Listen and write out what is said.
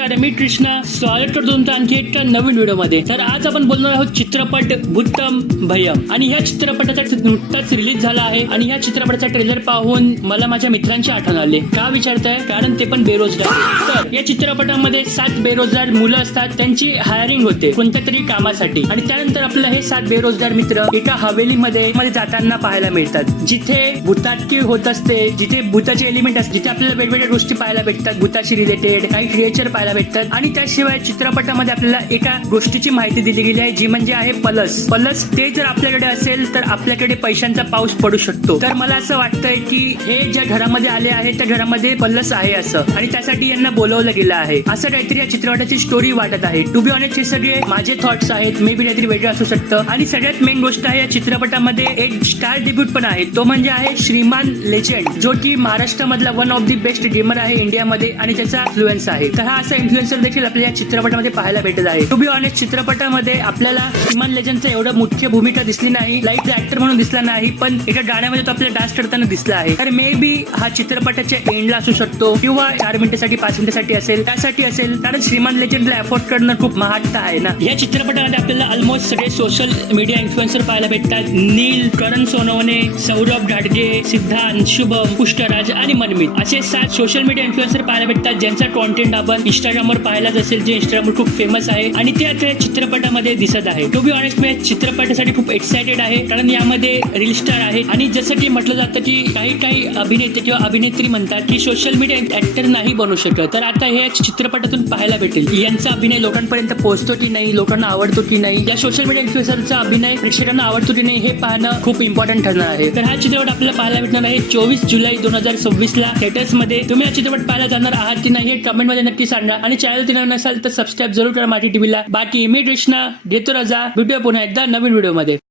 नमस्कार, मी कृष्णा. स्वागत करतो तुमचं आणखी एका नवीन व्हिडिओमध्ये. तर आज आपण बोलणार आहोत चित्रपट भूतम भयम. आणि ह्या चित्रपटाचा नुकताच रिलीज झाला आहे आणि ह्या चित्रपटाचा ट्रेलर पाहून मला माझ्या मित्रांची आठवण आली. का विचारताय? कारण ते पण बेरोजगार. तर या चित्रपटामध्ये 7 बेरोजगार मुलं असतात, त्यांची हायरिंग होते कोणत्या तरी कामासाठी. आणि त्यानंतर आपल्याला हे 7 बेरोजगार मित्र एका हवेलीमध्ये जाताना पाहायला मिळतात, जिथे भूताटकी होत असते, जिथे भूताचे एलिमेंट असते, जिथे आपल्याला वेगवेगळ्या गोष्टी पाहायला भेटतात, भूताशी रिलेटेड काही क्रिएचर पाहायला भेटतात. आणि त्याशिवाय चित्रपटामध्ये आपल्याला एका गोष्टीची माहिती दिली गेली आहे, जी म्हणजे आहे पलस. ते जर आपल्याकडे असेल तर आपल्याकडे पैशांचा पाऊस पडू शकतो. तर मला असं वाटतंय की हे ज्या घरामध्ये आले आहे त्या घरामध्ये पलस आहे असं, आणि त्यासाठी यांना बोलवलं गेलं आहे असं काहीतरी या चित्रपटाची स्टोरी वाटत आहे. टू बी ऑनेस्ट हे सगळे माझे थॉट्स आहेत, मे बी काहीतरी वेगळं असू शकतं. आणि सगळ्यात मेन गोष्ट आहे, या चित्रपटामध्ये एक स्टार डेब्यूट पण आहे, तो म्हणजे आहे श्रीमान लेजेंड, जो की महाराष्ट्रामधला one of the best gamer आहे इंडियामध्ये, आणि त्याचा इन्फ्लुएन्स आहे. तर हा असा इन्फ्लुएन्सर देखील आपल्याला या चित्रपटामध्ये पाहायला भेटत आहे. टू बी ऑनेस्ट चित्रपटामध्ये आपल्याला श्रीमान लेजेंडचा एवढं मुख्य भूमिका दिसली नाही, लाईक द ऍक्टर म्हणून दिसला नाही, पण एका गाण्यामध्ये तो आपल्याला डान्स करताना दिसला आहे. तर मे बी हा चित्रपटाच्या एंडला असू शकतो, किंवा 4 मिनिटासाठी 5 मिनिटासाठी असेल, त्यासाठी असेल. कारण श्रीमान लेजेंडला अफोर्ड करणं खूप महागता आहे ना. या चित्रपटामध्ये आपल्याला ऑलमोस्ट सगळे सोशल मीडिया इन्फ्लुएन्सर पाहायला भेटतात. नील, करण सोनवणे, सौरभ घाटगे, सिद्धांत, शुभम, पुष्कराज आणि मनमीत असे 7 सोशल मीडिया इन्फ्लुएन्सर पाहायला भेटतात, ज्यांचा कॉन्टेंट आपण इंस्टाग्रामवर पाहायलाच असेल, जे इंस्टाग्रामवर खूप फेमस आहे आणि ते आता चित्रपटामध्ये दिसत आहे. टू बी ऑनेस्ट मी चित्रपटासाठी खूप एक्सायटेड आहे, कारण यामध्ये रील स्टार आहे. आणि जसं की म्हटलं जातं की काही अभिनेते किंवा अभिनेत्री म्हणतात की सोशल मीडिया ऍक्टर नाही बनू शकत. तर आता हे चित्रपटातून पाहायला भेटेल यांचा अभिनय लोकांपर्यंत पोहोचतो की नाही, लोकांना आवडतो की नाही, या सोशल मीडिया इन्फ्लुएन्सरचा अभिनय प्रेक्षकांना आवडतो की नाही, हे पाहणं खूप इम्पॉर्टंट ठरणार आहे. तर हा चित्रपट आपल्याला पाहायला भेटणार आहे 24 जुलै 2026 ला थिएटर्स मध्ये. तुम्ही हा चित्रपट पाहायला जाणार आहात की नाही हे कमेंट मध्ये नक्की सांगा. आणि चॅनल नवीन नसाल तर सबस्क्राईब जरूर करा माझी टीव्हीला. बाकी मी कृष्णा घेतो रजा. भेटूया पुन्हा एकदा नवीन व्हिडिओ मध्ये.